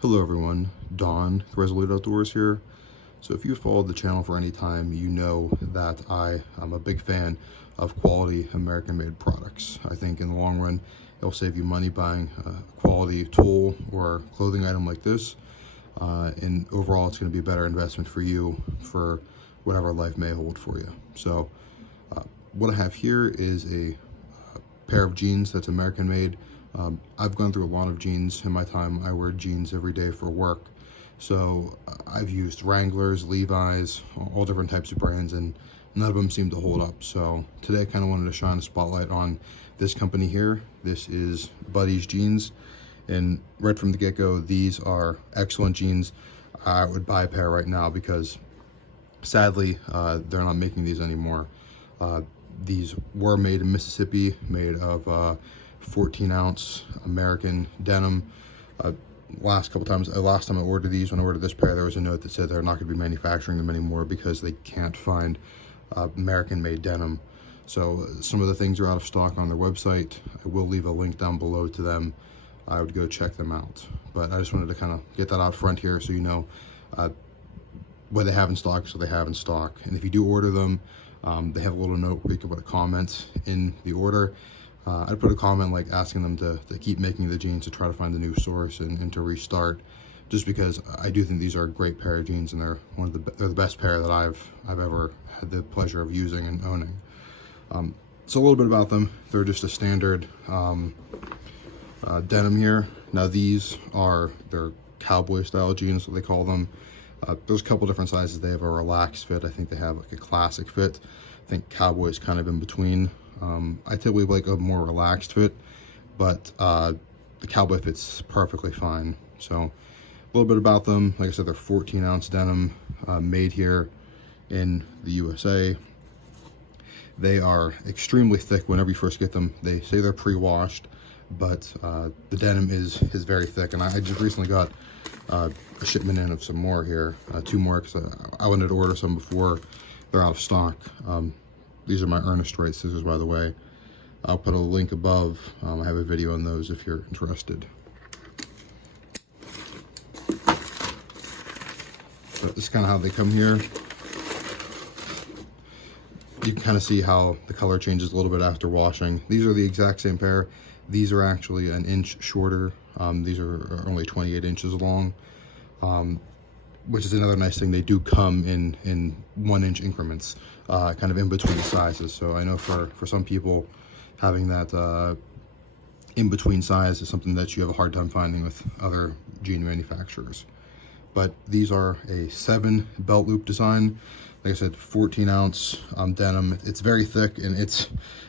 Hello everyone, Don, Resolute Outdoors here. So if you've followed the channel for any time, you know that I am a big fan of quality American-made products. I think in the long run, it'll save you money buying a quality tool or clothing item like this. And overall, it's going to be a better investment for you for whatever life may hold for you. So what I have here is a pair of jeans that's American-made. I've gone through a lot of jeans in my time. I wear jeans every day for work. So I've used Wranglers, Levi's, all different types of brands, and none of them seem to hold up. So today I kind of wanted to shine a spotlight on this company here. This is Buddy's Jeans. And right from the get-go, these are excellent jeans. I would buy a pair right now because sadly, they're not making these anymore. These were made in Mississippi, made of 14-ounce American denim. Last time I ordered these, when I ordered this pair, there was a note that said they're not going to be manufacturing them anymore because they can't find American-made denim. So some of the things are out of stock on their website. I will leave a link down below to them. I would go check them out. But I just wanted to kind of get that out front here so you know what they have in stock, so they have in stock. And if you do order them, they have a little note where you can put a comment in the order. I'd put a comment like asking them to keep making the jeans, to try to find a new source and to restart, just because I do think these are a great pair of jeans, and they're the best pair that I've ever had the pleasure of using and owning. So a little bit about them. They're just a standard denim here. Now these are their cowboy style jeans, what they call them. There's a couple different sizes. They have a relaxed fit. I think they have like a classic fit. I think cowboy is kind of in between. I typically like a more relaxed fit, but the cowboy fits perfectly fine. So a little bit about them. Like I said, they're 14-ounce denim, made here in the USA. They are extremely thick whenever you first get them. They say they're pre-washed, but the denim is very thick. And I just recently got a shipment in of some more here, 2 more, because I wanted to order some before they're out of stock. These are my Ernest Wright scissors, by the way. I'll put a link above. I have a video on those if you're interested. But this is kind of how they come here. You can kind of see how the color changes a little bit after washing. These are the exact same pair. These are actually an inch shorter. These are only 28 inches long, which is another nice thing. They do come in 1-inch increments, kind of in between sizes. So I know for some people, having that in between size is something that you have a hard time finding with other jean manufacturers. But these are a 7 belt loop design. Like I said, 14-ounce denim. It's very thick and it's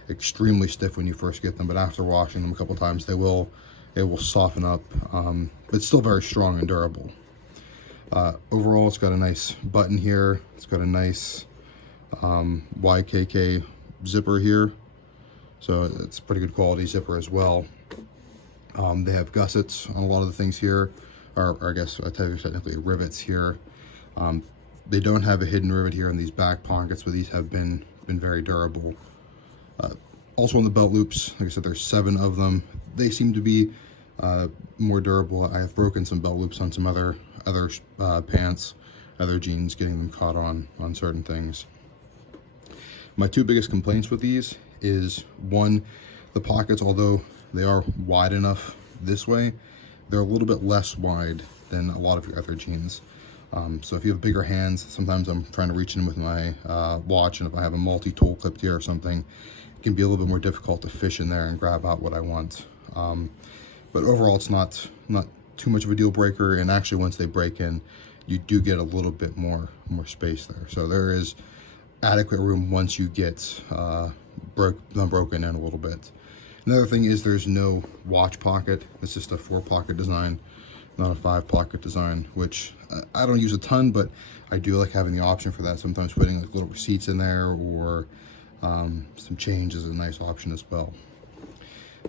extremely stiff when you first get them, but after washing them a couple times, it will soften up. But it's still very strong and durable. Overall, it's got a nice button here. It's got a nice YKK zipper here, so it's a pretty good quality zipper as well. They have gussets on a lot of the things here, or I guess technically rivets here. They don't have a hidden rivet here in these back pockets, but these have been very durable. Also on the belt loops, like I said, there's 7 of them. They seem to be more durable. I have broken some belt loops on some other pants, other jeans, getting them caught on certain things. My 2 biggest complaints with these is, 1, the pockets, although they are wide enough this way, they're a little bit less wide than a lot of your other jeans. So if you have bigger hands, sometimes I'm trying to reach in with my watch, and if I have a multi-tool clipped here or something, it can be a little bit more difficult to fish in there and grab out what I want. But overall, it's not too much of a deal breaker, and actually once they break in, you do get a little bit more space there. So there is adequate room once you get them broken in a little bit. Another thing is there's no watch pocket. It's just a 4-pocket design, not a 5-pocket design, which I don't use a ton, but I do like having the option for that. Sometimes putting like little receipts in there or some change is a nice option as well.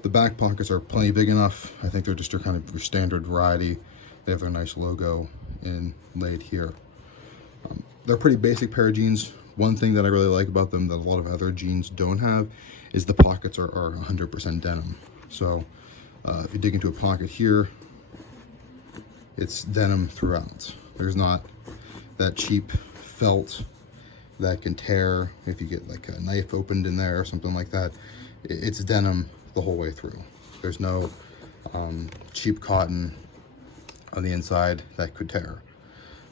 The back pockets are plenty big enough. I think they're just kind of your standard variety. They have their nice logo inlaid here. They're a pretty basic pair of jeans. One thing that I really like about them that a lot of other jeans don't have is the pockets are 100% denim. So if you dig into a pocket here, it's denim throughout. There's not that cheap felt that can tear if you get like a knife opened in there or something like that. It's denim the whole way through. There's no cheap cotton on the inside that could tear.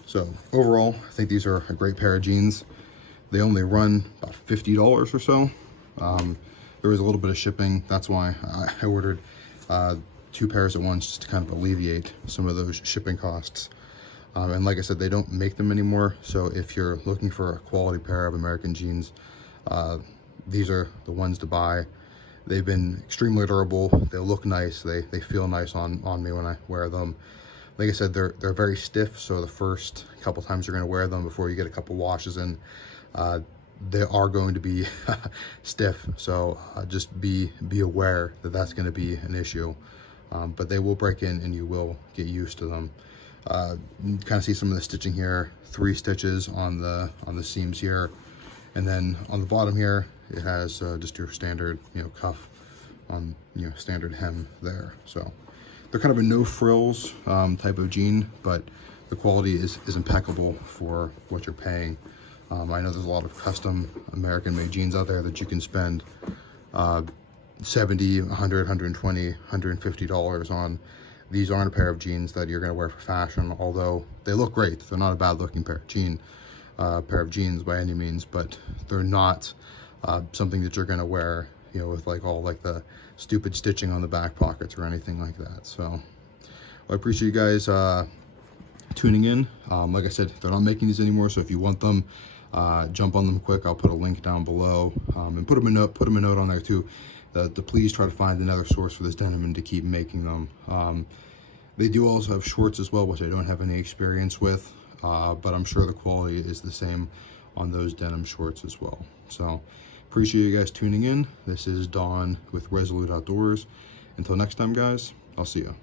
So overall, I think these are a great pair of jeans. They only run about $50 or so. There was a little bit of shipping. That's why I ordered 2 pairs at once, just to kind of alleviate some of those shipping costs. And like I said, they don't make them anymore. So if you're looking for a quality pair of American jeans, these are the ones to buy. They've been extremely durable. They look nice. They feel nice on me when I wear them. Like I said, they're very stiff. So the first couple times you're going to wear them before you get a couple washes in, they are going to be stiff. So just be aware that that's going to be an issue. But they will break in and you will get used to them. You kind of see some of the stitching here, 3 stitches on the seams here, and then on the bottom here it has just your standard, cuff on, standard hem there. So they're kind of a no frills type of jean, but the quality is impeccable for what you're paying. I know there's a lot of custom American made jeans out there that you can spend $70, $100, $120, $150 on. These aren't a pair of jeans that you're going to wear for fashion, although they look great. They're not a bad looking pair of jeans by any means, but they're not something that you're going to wear, with like all like the stupid stitching on the back pockets or anything like that. So well, I appreciate you guys tuning in. Like I said, they're not making these anymore, so if you want them, jump on them quick. I'll put a link down below, and put them a note on there too, to please try to find another source for this denim and to keep making them. They do also have shorts as well, which I don't have any experience with, but I'm sure the quality is the same on those denim shorts as well. So appreciate you guys tuning in. This is Don with Resolute Outdoors. Until next time, guys, I'll see you.